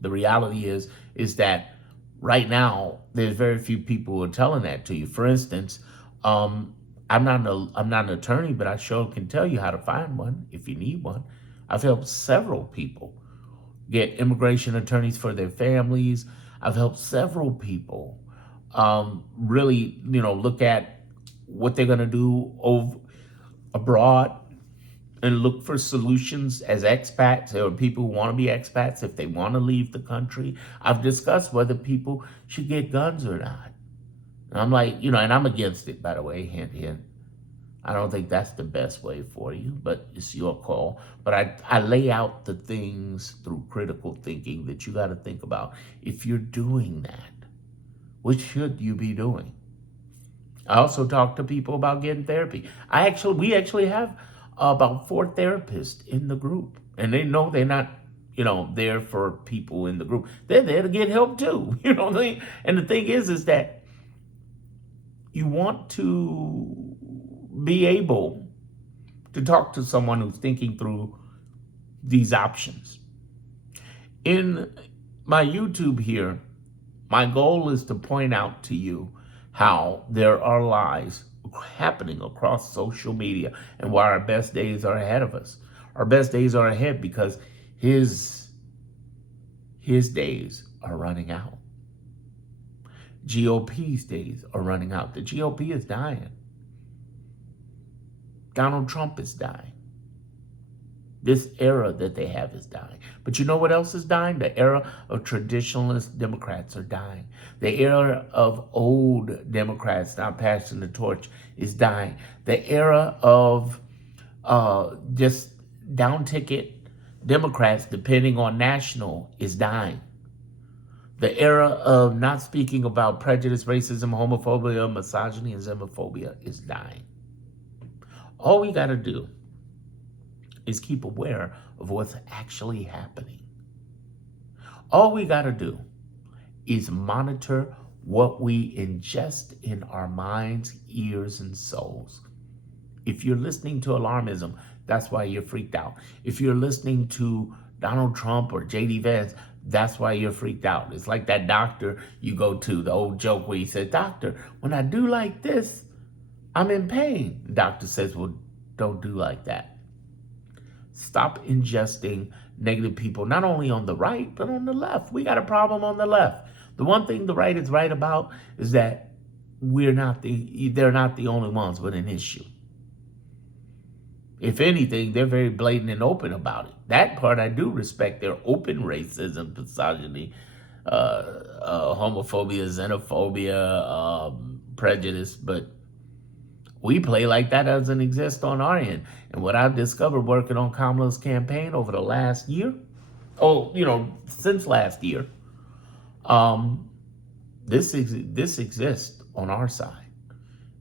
The reality is that right now, there's very few people who are telling that to you. For instance, I'm not an attorney, but I sure can tell you how to find one if you need one. I've helped several people get immigration attorneys for their families. I've helped several people really, look at what they're going to do abroad and look for solutions as expats or people who want to be expats if they want to leave the country. I've discussed whether people should get guns or not. And I'm like, and I'm against it, by the way, hint, hint. I don't think that's the best way for you, but it's your call. But I lay out the things through critical thinking that you got to think about. If you're doing that, what should you be doing? I also talk to people about getting therapy. We actually have about 4 therapists in the group, and they know they're not, there for people in the group. They're there to get help too. You know what I mean? And the thing is that you want to be able to talk to someone who's thinking through these options. In my YouTube here, my goal is to point out to you how there are lies happening across social media and why our best days are ahead of us. Our best days are ahead because his days are running out. GOP's days are running out. The GOP is dying. Donald Trump is dying. This era that they have is dying. But you know what else is dying? The era of traditionalist Democrats are dying. The era of old Democrats not passing the torch is dying. The era of just down-ticket Democrats depending on national is dying. The era of not speaking about prejudice, racism, homophobia, misogyny, and xenophobia is dying. All we got to do is keep aware of what's actually happening. All we got to do is monitor what we ingest in our minds, ears, and souls. If you're listening to alarmism, that's why you're freaked out. If you're listening to Donald Trump or J.D. Vance, that's why you're freaked out. It's like that doctor you go to, the old joke where he said, "Doctor, when I do like this, I'm in pain." The doctor says, "Well, don't do like that." Stop ingesting negative people, not only on the right, but on the left. We got a problem on the left. The one thing the right is right about is that they're not the only ones with an issue. If anything, they're very blatant and open about it. That part I do respect. Their open racism, misogyny, homophobia, xenophobia, prejudice. But We play like that doesn't exist on our end. And what I've discovered working on Kamala's campaign over the last year, since last year, um, this exists on our side.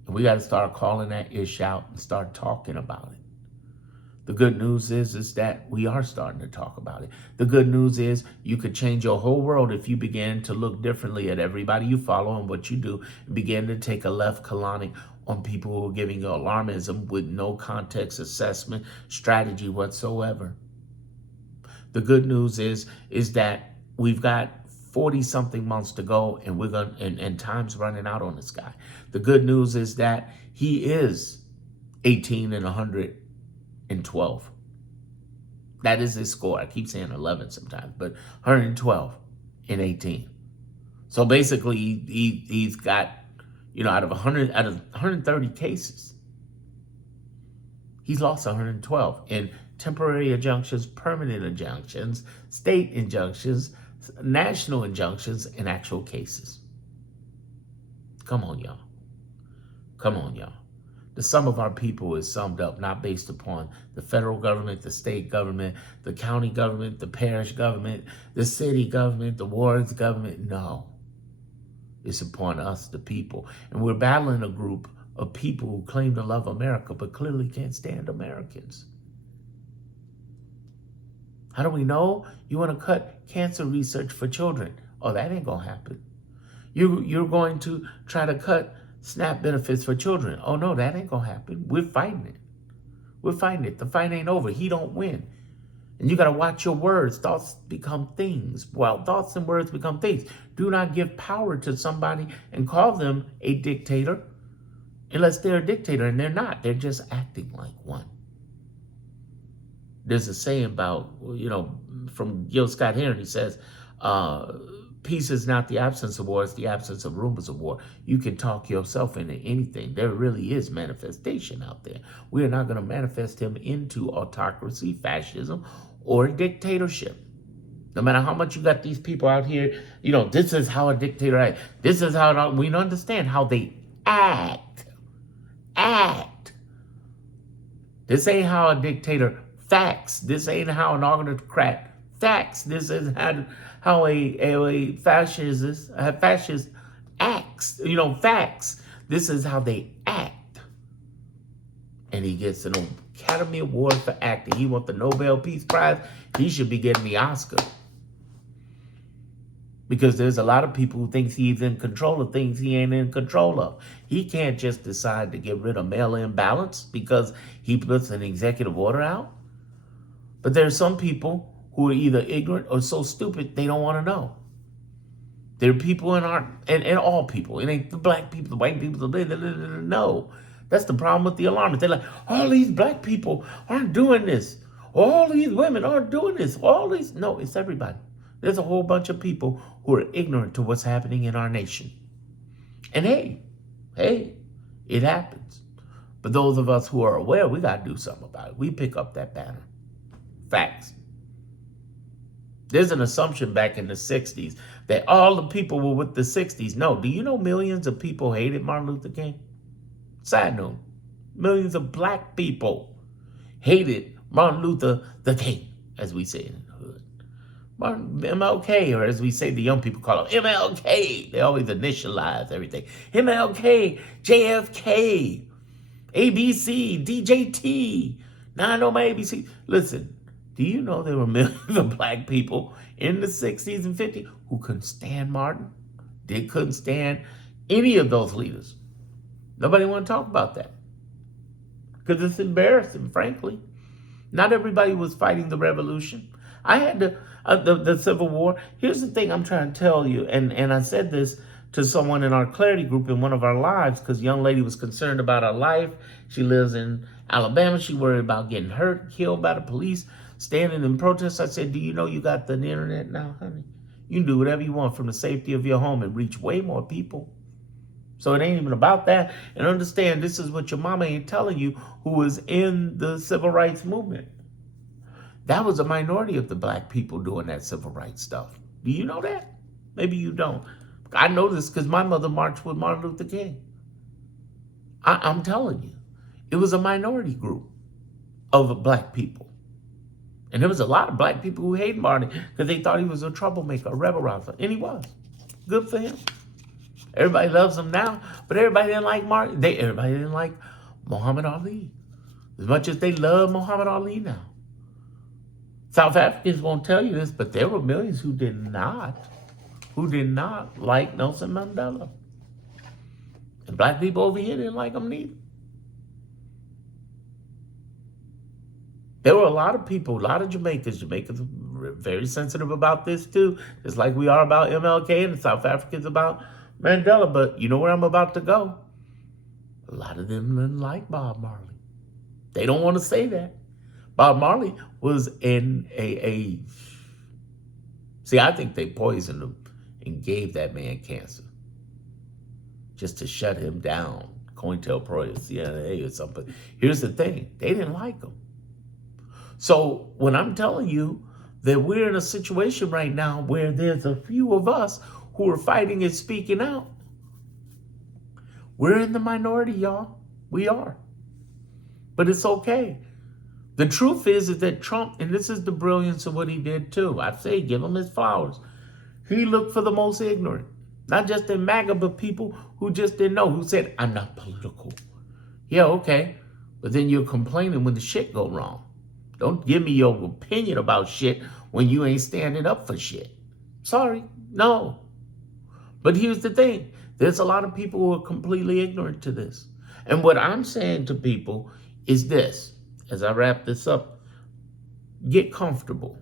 And we got to start calling that ish out and start talking about it. The good news is that we are starting to talk about it. The good news is you could change your whole world if you begin to look differently at everybody you follow and what you do, and begin to take a left colonic on people who are giving you alarmism with no context, assessment, strategy whatsoever. The good news is that we've got 40 something months to go, and and time's running out on this guy. The good news is that he is 18 and 112. That is his score. I keep saying 11 sometimes, but 112 in 18. So basically, he's got, out of 130 cases, he's lost 112 in temporary injunctions, permanent injunctions, state injunctions, national injunctions, and actual cases. Come on, y'all. Come on, y'all. The sum of our people is summed up not based upon the federal government, the state government, the county government, the parish government, the city government, the wards government. No. It's upon us, the people. And we're battling a group of people who claim to love America but clearly can't stand Americans. How do we know? You want to cut cancer research for children. Oh, that ain't going to happen. You're going to try to cut SNAP benefits for children. Oh, no, that ain't going to happen. We're fighting it. We're fighting it. The fight ain't over. He don't win. And you got to watch your words. Thoughts become things. Well, thoughts and words become things. Do not give power to somebody and call them a dictator unless they're a dictator, and they're not. They're just acting like one. There's a saying about, from Gil Scott-Heron. He says, peace is not the absence of war, it's the absence of rumors of war. You can talk yourself into anything. There really is manifestation out there. We are not going to manifest him into autocracy, fascism, or dictatorship. No matter how much you got these people out here, this is how a dictator acts. This is how we don't understand how they act. This ain't how a dictator facts. This ain't how an autocrat facts. This is how a fascist acts. Facts. This is how they act. And he gets an Academy Award for acting. He wants the Nobel Peace Prize. He should be getting the Oscar. Because there's a lot of people who think he's in control of things he ain't in control of. He can't just decide to get rid of mail-in ballots because he puts an executive order out. But there's some people who are either ignorant or so stupid they don't want to know. There are people in and all people. It ain't the black people, the white people, no. That's the problem with the alarmists. They're like, all these black people aren't doing this. All these women aren't doing this. No, it's everybody. There's a whole bunch of people who are ignorant to what's happening in our nation. And hey, it happens. But those of us who are aware, we got to do something about it. We pick up that banner. Facts. There's an assumption back in the 60s that all the people were with the 60s. No, do you know millions of people hated Martin Luther King? Side note, millions of black people hated Martin Luther the King, as we say in the hood. MLK, or as we say, the young people call him MLK. They always initialize everything. MLK, JFK, ABC, DJT. Now I know my ABC. Listen, do you know there were millions of black people in the 60s and 50s who couldn't stand Martin? They couldn't stand any of those leaders. Nobody want to talk about that because it's embarrassing, frankly. Not everybody was fighting the revolution. I had the Civil War. Here's the thing I'm trying to tell you, and I said this to someone in our Clarity group in one of our lives because a young lady was concerned about her life. She lives in Alabama. She worried about getting hurt, killed by the police, standing in protest. I said, do you know you got the internet now, honey? You can do whatever you want from the safety of your home and reach way more people. So it ain't even about that. And understand, this is what your mama ain't telling you, who was in the civil rights movement. That was a minority of the black people doing that civil rights stuff. Do you know that? Maybe you don't. I know this because my mother marched with Martin Luther King. I'm telling you, it was a minority group of black people. And there was a lot of black people who hated Martin because they thought he was a troublemaker, a rebel rouser. And he was. Good for him. Everybody loves him now, but everybody didn't like Martin. Everybody didn't like Muhammad Ali as much as they love Muhammad Ali now. South Africans won't tell you this, but there were millions who did not like Nelson Mandela. And black people over here didn't like him neither. There were a lot of people, a lot of Jamaicans. Jamaicans are very sensitive about this too, just like we are about MLK, and the South Africans about Mandela. But you know where I'm about to go? A lot of them didn't like Bob Marley. They don't want to say that. Bob Marley was in a see, I think they poisoned him and gave that man cancer just to shut him down. COINTELPRO, CNN or something. Here's the thing. They didn't like him. So when I'm telling you that we're in a situation right now where there's a few of us who are fighting and speaking out, we're in the minority, y'all. We are. But it's okay. The truth is that Trump, and this is the brilliance of what he did too. I say give him his flowers. He looked for the most ignorant. Not just in MAGA, but people who just didn't know, who said, I'm not political. Yeah, okay. But then you're complaining when the shit go wrong. Don't give me your opinion about shit when you ain't standing up for shit. Sorry, no. But here's the thing. There's a lot of people who are completely ignorant to this. And what I'm saying to people is this, as I wrap this up, get comfortable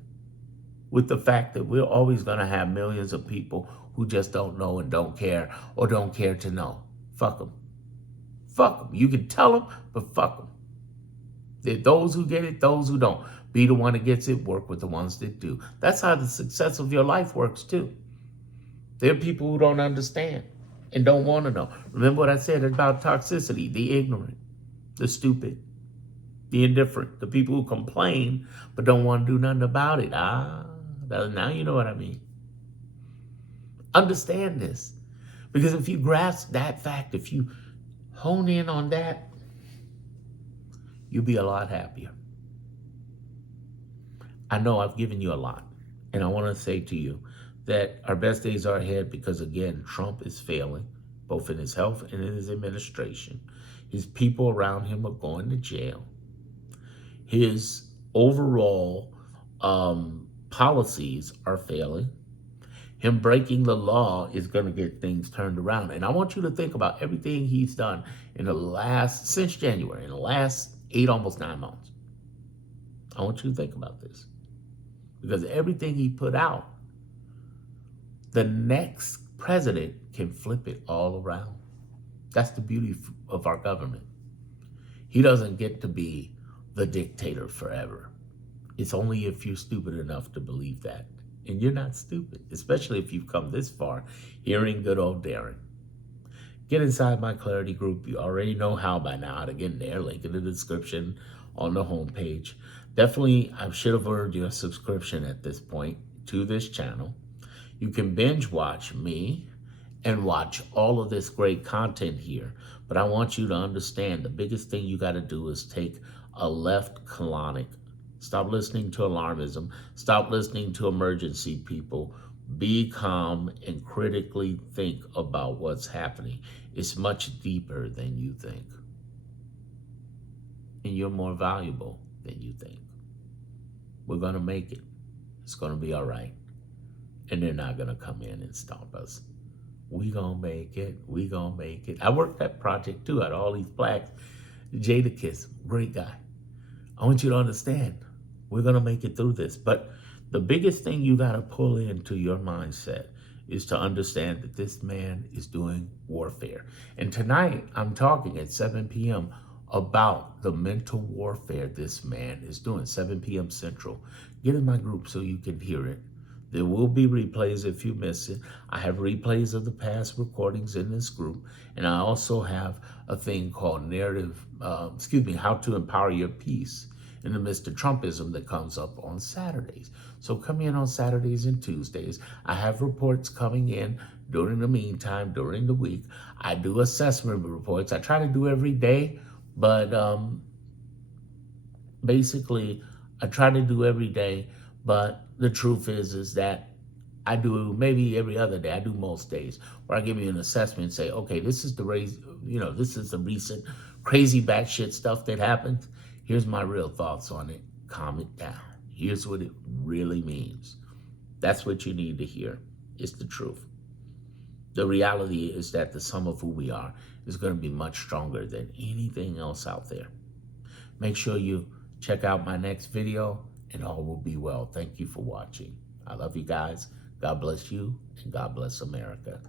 with the fact that we're always going to have millions of people who just don't know and don't care or don't care to know. Fuck them. Fuck them. You can tell them, but fuck them. There are those who get it, those who don't. Be the one that gets it, work with the ones that do. That's how the success of your life works too. There are people who don't understand and don't want to know. Remember what I said about toxicity, the ignorant, the stupid, the indifferent, the people who complain but don't want to do nothing about it. Now you know what I mean. Understand this. Because if you grasp that fact, if you hone in on that, you'll be a lot happier. I know I've given you a lot. And I want to say to you that our best days are ahead because, again, Trump is failing, both in his health and in his administration. His people around him are going to jail. His overall policies are failing. Him breaking the law is going to get things turned around. And I want you to think about everything he's done since January, in the last 8, almost 9 months. I want you to think about this. Because everything he put out, the next president can flip it all around. That's the beauty of our government. He doesn't get to be the dictator forever. It's only if you're stupid enough to believe that. And you're not stupid, especially if you've come this far hearing good old Darren. Get inside my Clarity group. You already know how by now to get in there. Link in the description on the homepage. Definitely, I should have ordered you a subscription at this point to this channel. You can binge watch me and watch all of this great content here. But I want you to understand the biggest thing you got to do is take a left colonic. Stop listening to alarmism. Stop listening to emergency people. Be calm and critically think about what's happening. It's much deeper than you think. And you're more valuable than you think. We're going to make it. It's going to be all right. And they're not going to come in and stop us. We going to make it. We going to make it. I worked that project too. Out of all these blacks. Jadakiss, great guy. I want you to understand, we're going to make it through this. But the biggest thing you got to pull into your mindset is to understand that this man is doing warfare. And tonight, I'm talking at 7 p.m. about the mental warfare this man is doing, 7 p.m. Central. Get in my group so you can hear it. There will be replays if you miss it. I have replays of the past recordings in this group. And I also have a thing called how to empower your peace in the Mr. Trumpism that comes up on Saturdays. So come in on Saturdays and Tuesdays. I have reports coming in during the meantime, during the week. I do assessment reports. I try to do every day, but basically I try to do every day. But the truth is that I do maybe every other day. I do most days where I give you an assessment and say, okay, this is the this is the recent crazy batshit stuff that happened. Here's my real thoughts on it. Calm it down. Here's what it really means. That's what you need to hear. It's the truth. The reality is that the sum of who we are is going to be much stronger than anything else out there. Make sure you check out my next video and all will be well. Thank you for watching. I love you guys. God bless you and God bless America.